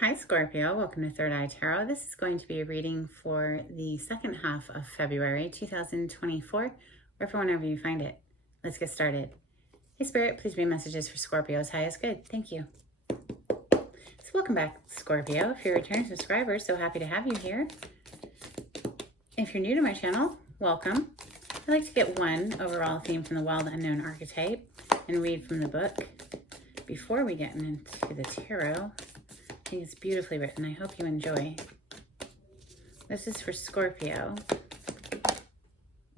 Hi Scorpio, welcome to Third Eye Tarot. This is going to be a reading for the second half of February 2024, or for whenever you find it. Let's get started. Hey Spirit, please bring messages for Scorpios. High is good. Thank you. So welcome back, Scorpio. If you're a returning subscriber, so happy to have you here. If you're new to my channel, welcome. I like to get one overall theme from the Wild Unknown archetype and read from the book before we get into the tarot. I think it's beautifully written. I hope you enjoy. This is for Scorpio.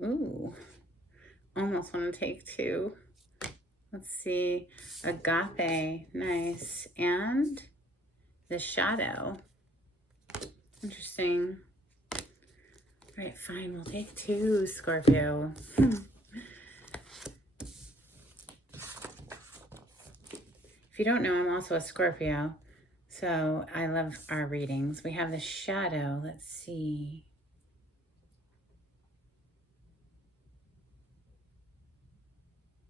Ooh, almost want to take two. Let's see. Agape, nice. And the shadow. Interesting. All right, fine. We'll take two, Scorpio. If you don't know, I'm also a Scorpio. So I love our readings. We have the shadow. Let's see.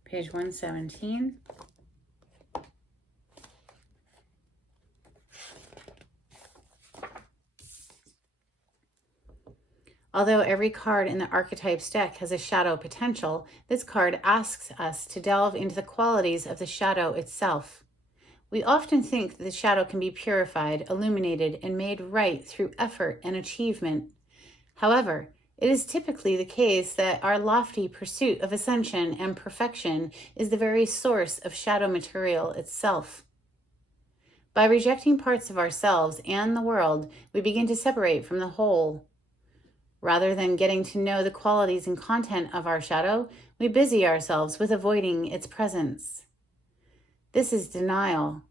Page 117. Although every card in the archetype's deck has a shadow potential, this card asks us to delve into the qualities of the shadow itself. We often think that the shadow can be purified, illuminated, and made right through effort and achievement. However, it is typically the case that our lofty pursuit of ascension and perfection is the very source of shadow material itself. By rejecting parts of ourselves and the world, we begin to separate from the whole. Rather than getting to know the qualities and content of our shadow, we busy ourselves with avoiding its presence. This is denial.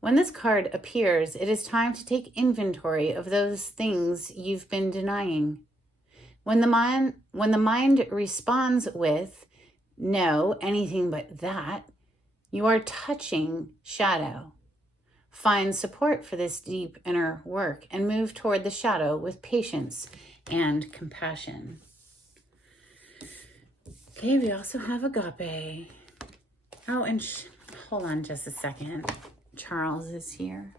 When this card appears, it is time to take inventory of those things you've been denying. When the mind responds with, no, anything but that, you are touching shadow. Find support for this deep inner work and move toward the shadow with patience and compassion. Okay, we also have agape. Oh, and hold on just a second. Charles is here.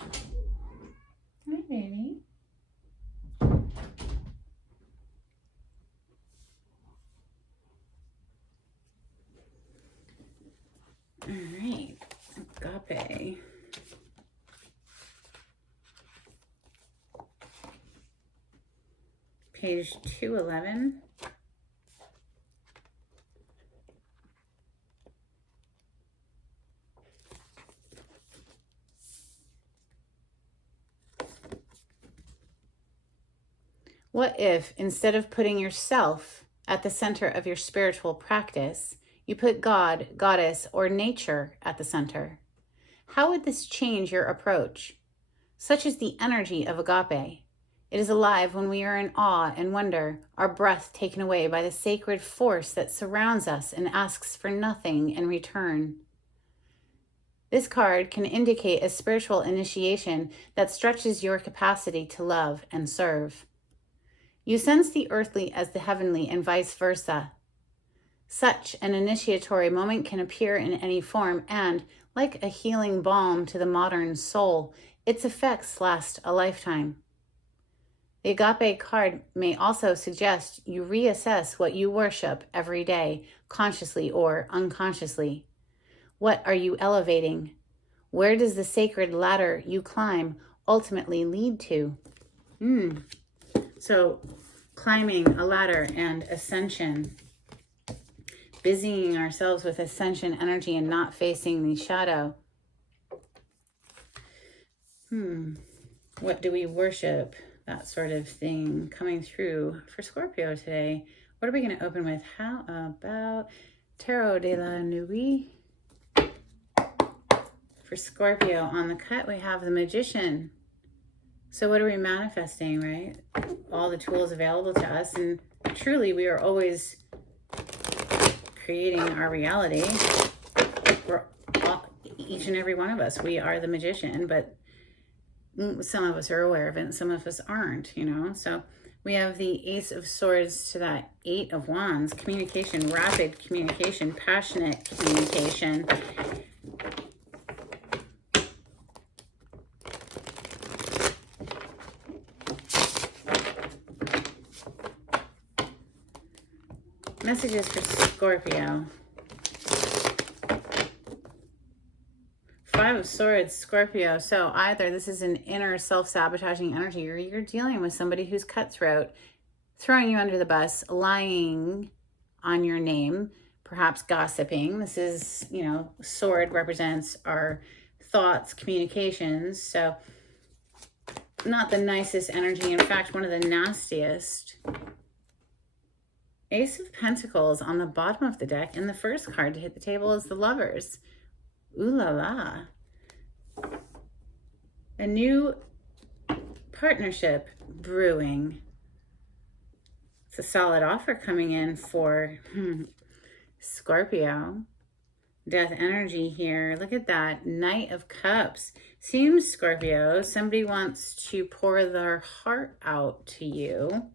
Hi, baby. All right, agape. Page 211. What if, instead of putting yourself at the center of your spiritual practice, you put God, Goddess, or nature at the center? How would this change your approach? Such is the energy of agape. It is alive when we are in awe and wonder, our breath taken away by the sacred force that surrounds us and asks for nothing in return. This card can indicate a spiritual initiation that stretches your capacity to love and serve. You sense the earthly as the heavenly and vice versa. Such an initiatory moment can appear in any form and, like a healing balm to the modern soul, its effects last a lifetime. The agape card may also suggest you reassess what you worship every day, consciously or unconsciously. What are you elevating? Where does the sacred ladder you climb ultimately lead to? So, climbing a ladder and ascension, busying ourselves with ascension energy and not facing the shadow. What do we worship? That sort of thing coming through for Scorpio today. What are we going to open with? How about Tarot de la Nuit? For Scorpio on the cut, we have the Magician. So what are we manifesting, right? All the tools available to us. And truly, we are always creating our reality. Each and every one of us, we are the magician, but some of us are aware of it and some of us aren't, you know? So we have the Ace of Swords to that Eight of Wands, communication, rapid communication, passionate communication. Messages for Scorpio. 5 of Swords, Scorpio. So either this is an inner self-sabotaging energy, or you're dealing with somebody who's cutthroat, throwing you under the bus, lying on your name, perhaps gossiping. This is, you know, sword represents our thoughts, communications. So not the nicest energy. In fact, one of the nastiest. Ace of Pentacles on the bottom of the deck. And the first card to hit the table is the Lovers. Ooh la la. A new partnership brewing. It's a solid offer coming in for Scorpio. Death energy here. Look at that. Knight of Cups. Seems, Scorpio, somebody wants to pour their heart out to you.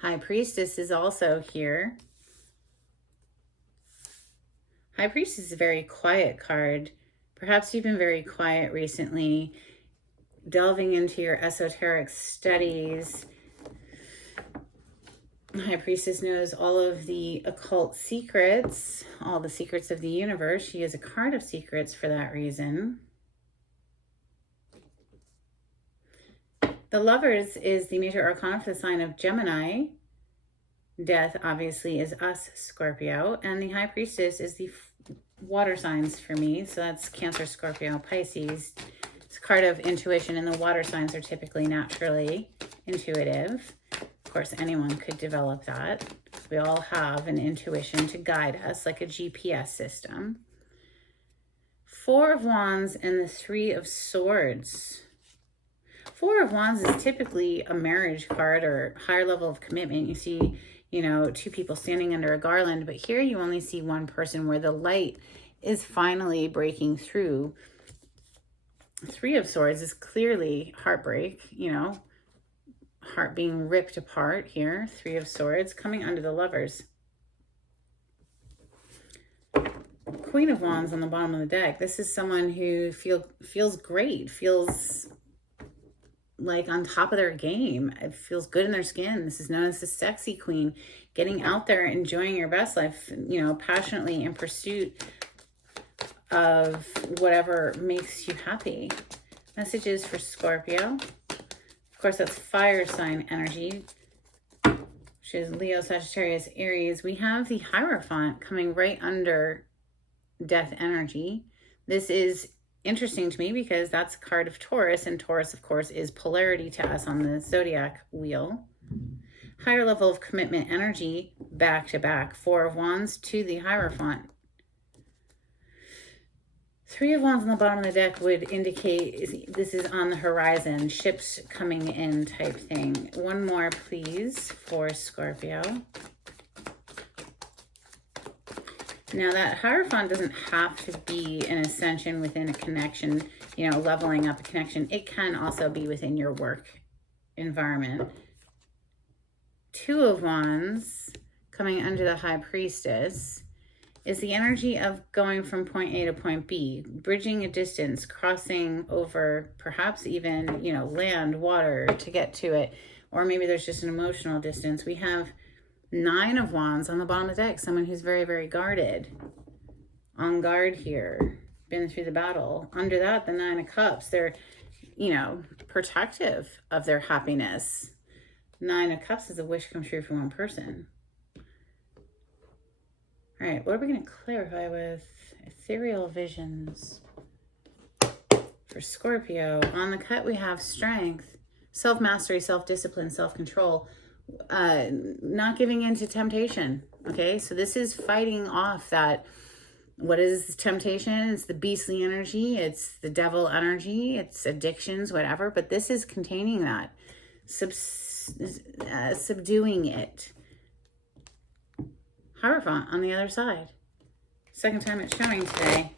High Priestess is also here. High Priestess is a very quiet card. Perhaps you've been very quiet recently, delving into your esoteric studies. High Priestess knows all of the occult secrets, all the secrets of the universe. She is a card of secrets for that reason. The Lovers is the major arcana for the sign of Gemini. Death, obviously, is us, Scorpio. And the High Priestess is the water signs for me. So that's Cancer, Scorpio, Pisces. It's a card of intuition, and the water signs are typically naturally intuitive. Of course, anyone could develop that. We all have an intuition to guide us, like a GPS system. 4 of Wands and the 3 of Swords. 4 of Wands is typically a marriage card or higher level of commitment. You see, you know, 2 people standing under a garland, but here you only see one person where the light is finally breaking through. 3 of Swords is clearly heartbreak, you know, heart being ripped apart here. 3 of Swords coming under the Lovers. Queen of Wands on the bottom of the deck. This is someone who feels great, feels like on top of their game. It feels good in their skin. This is known as the sexy queen, getting out there, enjoying your best life, you know, passionately in pursuit of whatever makes you happy. Messages for Scorpio. Of course, that's fire sign energy, which is Leo, Sagittarius, Aries. We have the Hierophant coming right under death energy. This is interesting to me because that's a card of Taurus, and Taurus, of course, is polarity to us on the zodiac wheel. Higher level of commitment energy, back to back. 4 of Wands to the Hierophant. 3 of Wands on the bottom of the deck would indicate this is on the horizon, ships coming in type thing. One more, please, for Scorpio. Now, that Hierophant doesn't have to be an ascension within a connection, you know, leveling up a connection. It can also be within your work environment. 2 of Wands coming under the High Priestess is the energy of going from point A to point B, bridging a distance, crossing over perhaps even, you know, land, water to get to it, or maybe there's just an emotional distance. We have 9 of Wands on the bottom of the deck, someone who's very, very guarded, on guard here, been through the battle. Under that, the 9 of Cups, they're, you know, protective of their happiness. 9 of Cups is a wish come true for one person. All right, what are we going to clarify with ethereal visions for Scorpio? On the cut, we have strength, self-mastery, self-discipline, self-control, not giving in to temptation. Okay, so this is fighting off that, what is temptation? It's the beastly energy, it's the devil energy, it's addictions, whatever, but this is containing that, subduing it. Hierophant on the other side. Second time it's showing today.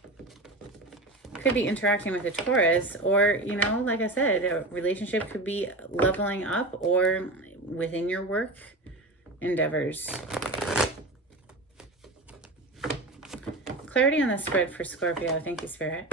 Could be interacting with a Taurus, or, you know, like I said, a relationship could be leveling up or within your work endeavors. Clarity on the spread for Scorpio. Thank you, Spirit.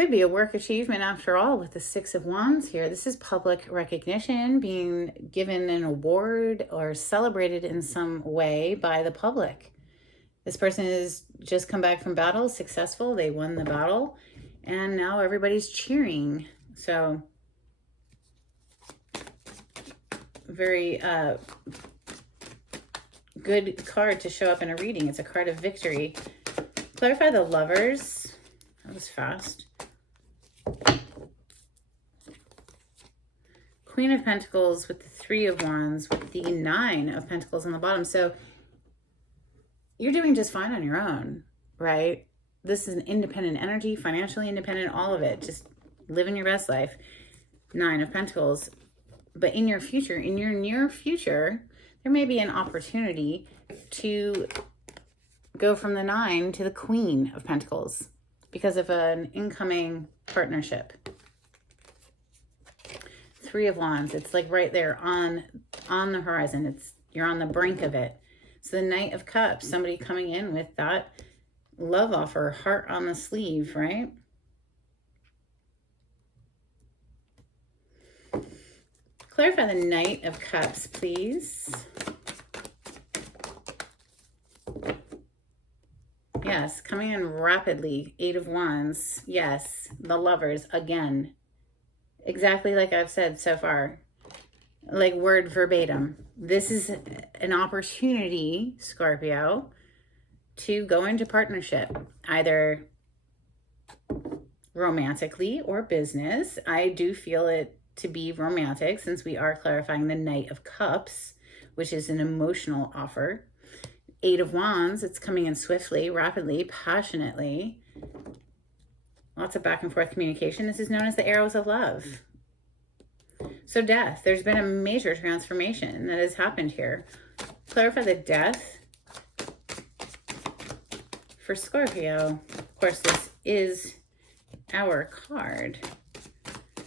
could be a work achievement after all with the Six of Wands here. This is public recognition, being given an award or celebrated in some way by the public. This person has just come back from battle, successful. They won the battle, and now everybody's cheering. So very good card to show up in a reading. It's a card of victory. Clarify the Lovers. That was fast. Queen of Pentacles with the Three of Wands with the Nine of Pentacles on the bottom. So you're doing just fine on your own, right? This is an independent energy, financially independent, all of it. Just living your best life. Nine of Pentacles. But in your future, in your near future, there may be an opportunity to go from the Nine to the Queen of Pentacles because of an incoming partnership. Three of Wands, it's like right there on the horizon. You're on the brink of it. So the Knight of Cups, somebody coming in with that love offer, heart on the sleeve, right? Clarify the Knight of Cups, please. Yes, coming in rapidly. Eight of Wands. Yes, the Lovers again. Exactly like I've said so far. Like word verbatim. This is an opportunity, Scorpio, to go into partnership, either romantically or business. I do feel it to be romantic since we are clarifying the Knight of Cups, which is an emotional offer. Eight of Wands, it's coming in swiftly, rapidly, passionately. Lots of back and forth communication. This is known as the arrows of love. So death, there's been a major transformation that has happened here. Clarify the death for Scorpio. Of course, this is our card.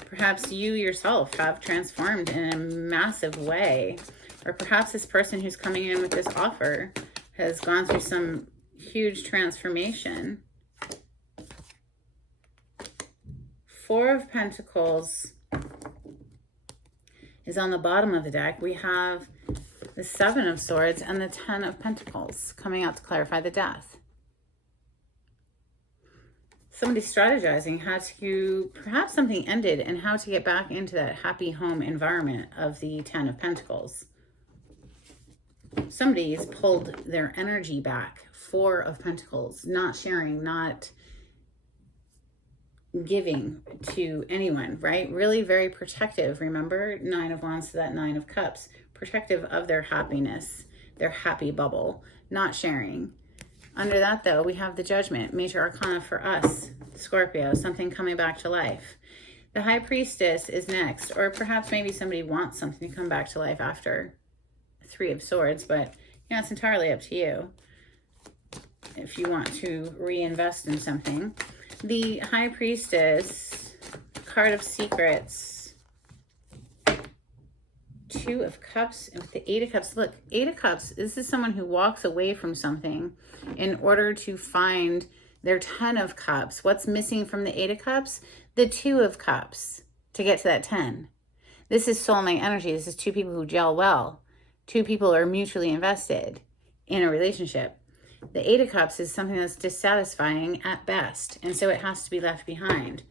Perhaps you yourself have transformed in a massive way, or perhaps this person who's coming in with this offer has gone through some huge transformation. Four of Pentacles is on the bottom of the deck. We have the Seven of Swords and the Ten of Pentacles coming out to clarify the death. Somebody's strategizing how to, perhaps something ended, and how to get back into that happy home environment of the Ten of Pentacles. Somebody's pulled their energy back. Four of Pentacles, not sharing, not giving to anyone, right? Really very protective. Remember, Nine of Wands to that Nine of Cups, protective of their happiness, their happy bubble, not sharing. Under that, though, we have the Judgment, major arcana for us, Scorpio, something coming back to life. The High Priestess is next, or perhaps maybe somebody wants something to come back to life after Three of Swords, but you know, it's entirely up to you if you want to reinvest in something. The High Priestess, card of secrets, Two of Cups, and with the Eight of Cups. Look, Eight of Cups, this is someone who walks away from something in order to find their Ten of Cups. What's missing from the Eight of Cups? The Two of Cups to get to that 10. This is soulmate energy. This is two people who gel well. Two people are mutually invested in a relationship. The Eight of Cups is something that's dissatisfying at best, and so it has to be left behind.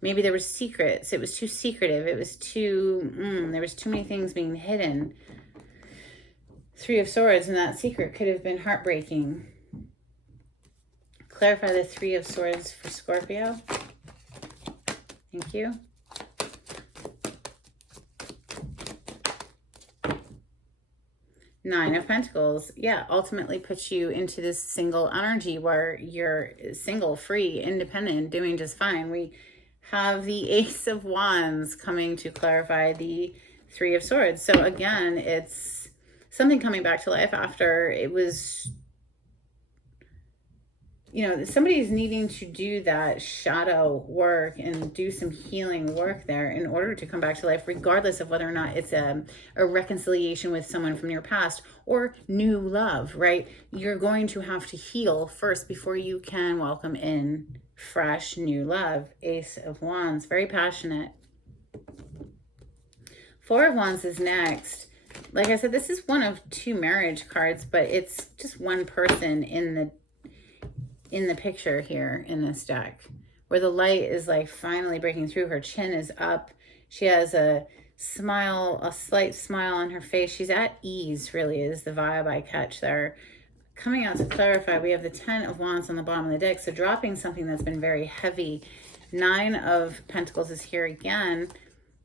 Maybe there were secrets. It was too secretive. It was too, there was too many things being hidden. Three of Swords, and that secret could have been heartbreaking. Clarify the Three of Swords for Scorpio. Thank you. Nine of Pentacles, yeah, ultimately puts you into this single energy where you're single, free, independent, doing just fine. We have the Ace of Wands coming to clarify the Three of Swords. So again, it's something coming back to life after it was, you know, somebody's needing to do that shadow work and do some healing work there in order to come back to life, regardless of whether or not it's a reconciliation with someone from your past or new love, right? You're going to have to heal first before you can welcome in fresh, new love. Ace of Wands, very passionate. Four of Wands is next. Like I said, this is one of two marriage cards, but it's just one person in the picture here in this deck, where the light is like finally breaking through. Her chin is up. She has a smile, a slight smile on her face. She's at ease, really, is the vibe I catch there. Coming out to clarify, we have the 10 of Wands on the bottom of the deck, so dropping something that's been very heavy. 9 of Pentacles is here again.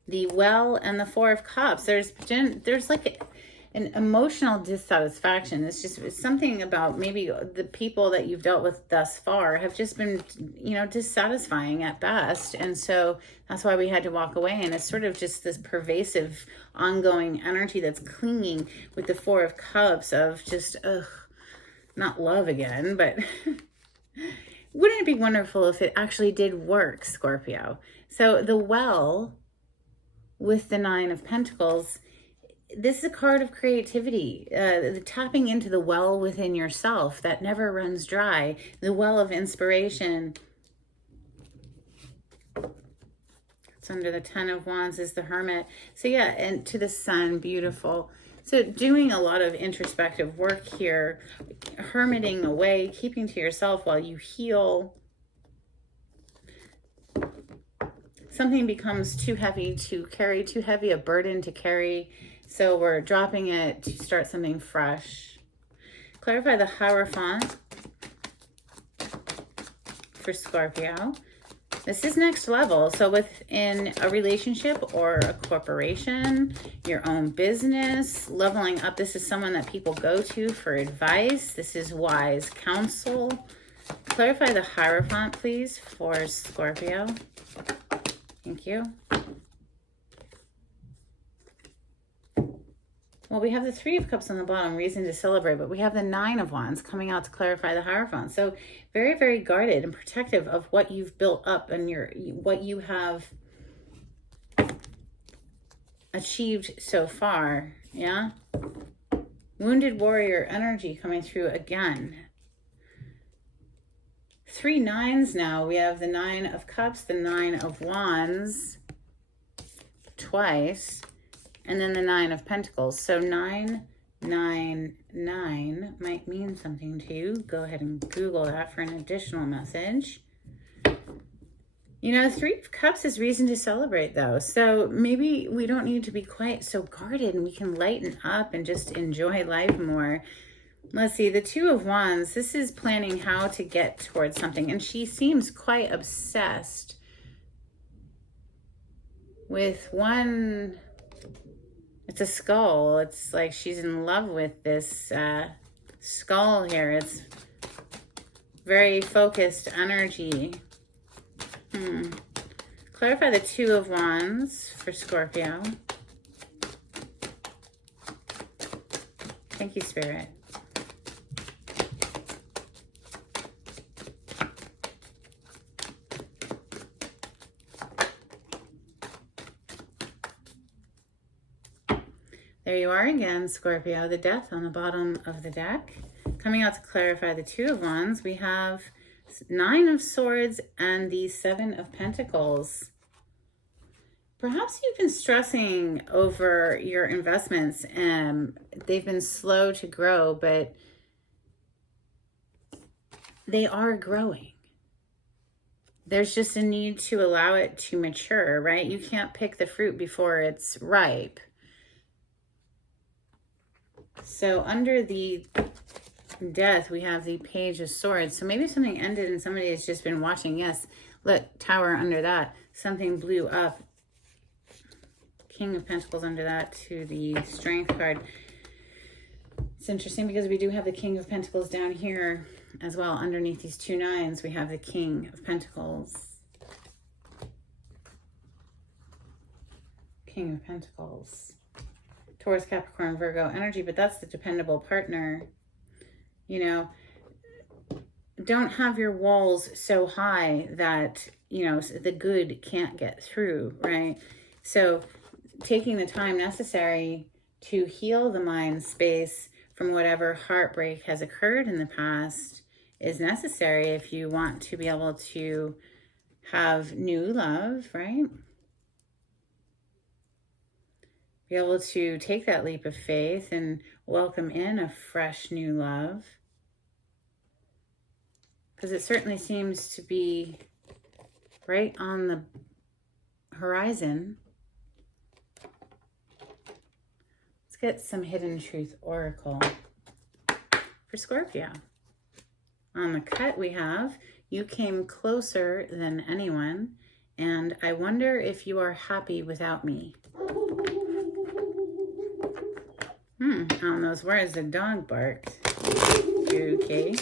The Well and the 4 of Cups. There's like an emotional dissatisfaction. It's something about maybe the people that you've dealt with thus far have just been, dissatisfying at best. And so that's why we had to walk away. And it's sort of just this pervasive, ongoing energy that's clinging with the 4 of Cups of just, not love again, but wouldn't it be wonderful if it actually did work, Scorpio? So the Well with the 9 of Pentacles, this is a card of creativity, the tapping into the well within yourself that never runs dry, the well of inspiration. It's under the 10 of Wands is the Hermit. So yeah, and to the Sun, beautiful. So doing a lot of introspective work here, hermiting away, keeping to yourself while you heal. Something becomes too heavy to carry, too heavy a burden to carry. So we're dropping it to start something fresh. Clarify the Hierophant for Scorpio. This is next level. So within a relationship or a corporation, your own business, leveling up. This is someone that people go to for advice. This is wise counsel. Clarify the Hierophant, please, for Scorpio. Thank you. Well, we have the 3 of Cups on the bottom, reason to celebrate, but we have the 9 of Wands coming out to clarify the Hierophant. So very, very guarded and protective of what you've built up and what you have achieved so far. Yeah. Wounded warrior energy coming through again. 3 9s now. We have the 9 of Cups, the 9 of Wands twice, and then the 9 of Pentacles. So 999 might mean something to you. Go ahead and Google that for an additional message. 3 of Cups is reason to celebrate, though. So maybe we don't need to be quite so guarded, and we can lighten up and just enjoy life more. Let's see, the 2 of Wands, this is planning how to get towards something. And she seems quite obsessed with one. It's a skull. It's like she's in love with this skull here. It's very focused energy. Clarify the 2 of Wands for Scorpio. Thank you, Spirit. There you are again, Scorpio, the Death on the bottom of the deck. Coming out to clarify the 2 of Wands, we have 9 of Swords and the 7 of Pentacles. Perhaps you've been stressing over your investments and they've been slow to grow, but they are growing. There's just a need to allow it to mature, right? You can't pick the fruit before it's ripe. So under the Death, we have the Page of Swords. So maybe something ended and somebody has just been watching. Yes, look, Tower under that. Something blew up. King of Pentacles under that to the Strength card. It's interesting because we do have the King of Pentacles down here as well. Underneath these 2 9s, we have the King of Pentacles. King of Pentacles. Taurus, Capricorn, Virgo energy, but that's the dependable partner. Don't have your walls so high that, the good can't get through, right? So taking the time necessary to heal the mind space from whatever heartbreak has occurred in the past is necessary if you want to be able to have new love, right? Be able to take that leap of faith and welcome in a fresh new love. Because it certainly seems to be right on the horizon. Let's get some Hidden Truth Oracle for Scorpio. On the cut we have, you came closer than anyone, and I wonder if you are happy without me. On those words, the dog barked. Okay.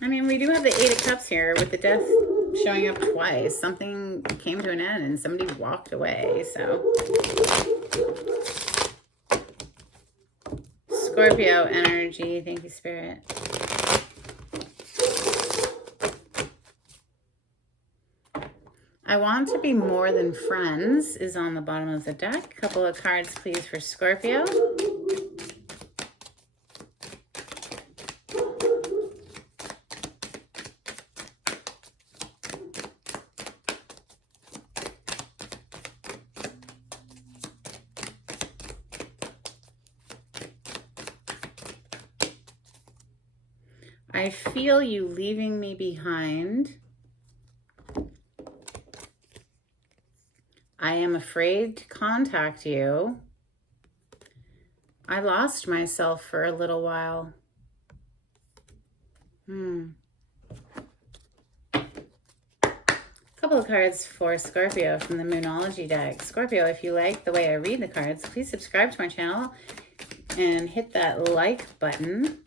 I mean, we do have the Eight of Cups here with the Death showing up twice. Something came to an end and somebody walked away, so. Scorpio energy, thank you, Spirit. I want to be more than friends is on the bottom of the deck. A couple of cards, please, for Scorpio. I feel you leaving me behind. I am afraid to contact you. I lost myself for a little while. Couple of cards for Scorpio from the Moonology deck. Scorpio, if you like the way I read the cards, please subscribe to my channel and hit that like button.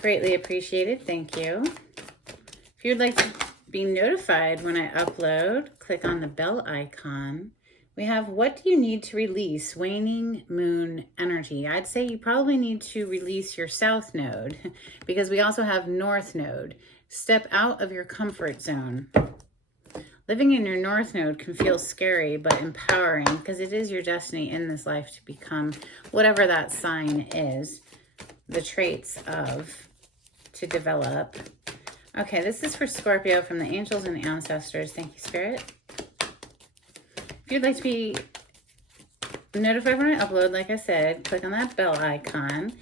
Greatly appreciated. Thank you. If you'd like to be notified when I upload, click on the bell icon. We have, what do you need to release? Waning moon energy. I'd say you probably need to release your south node because we also have north node. Step out of your comfort zone. Living in your north node can feel scary but empowering because it is your destiny in this life to become whatever that sign is, the traits of, to develop. Okay, this is for Scorpio from the angels and ancestors. Thank you, Spirit. If you'd like to be notified when I upload, like I said, click on that bell icon.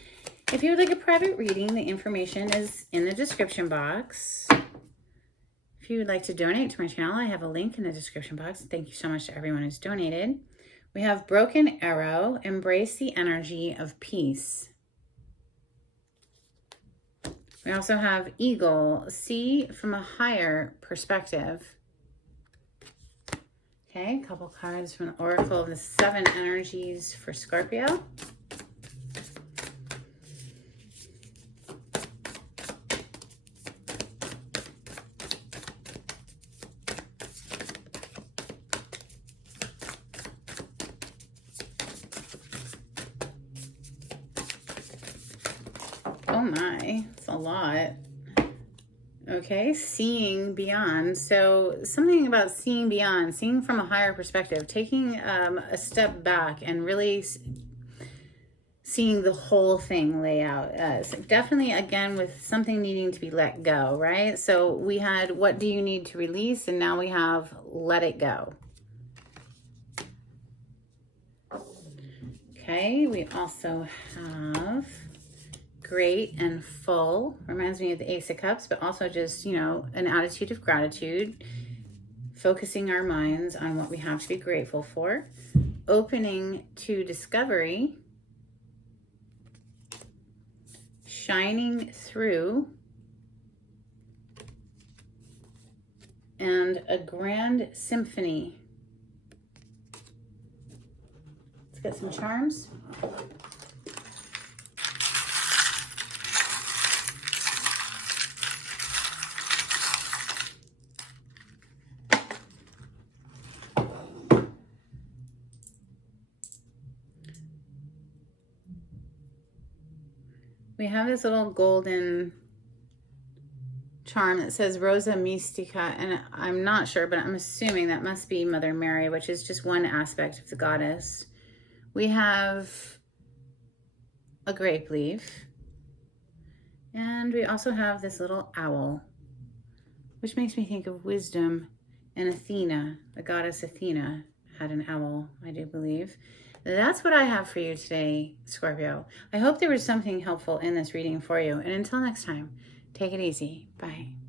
If you would like a private reading, the information is in the description box. If you would like to donate to my channel, I have a link in the description box. Thank you so much to everyone who's donated. We have Broken Arrow, embrace the energy of peace. We also have Eagle, see from a higher perspective. Okay, a couple cards from the Oracle of the Seven Energies for Scorpio. Oh my, it's a lot. Okay, seeing beyond. So something about seeing beyond, seeing from a higher perspective, taking a step back and really seeing the whole thing lay out. So definitely, again, with something needing to be let go, right? So we had, what do you need to release? And now we have, let it go. Okay, we also have great and full. Reminds me of the Ace of Cups, but also just, you know, an attitude of gratitude, focusing our minds on what we have to be grateful for, opening to discovery, shining through, and a grand symphony. Let's get some charms. We have this little golden charm that says Rosa Mystica, and I'm not sure, but I'm assuming that must be Mother Mary, which is just one aspect of the goddess. We have a grape leaf, and we also have this little owl, which makes me think of wisdom and Athena. The goddess Athena had an owl, I do believe. That's what I have for you today, Scorpio. I hope there was something helpful in this reading for you. And until next time, take it easy. Bye.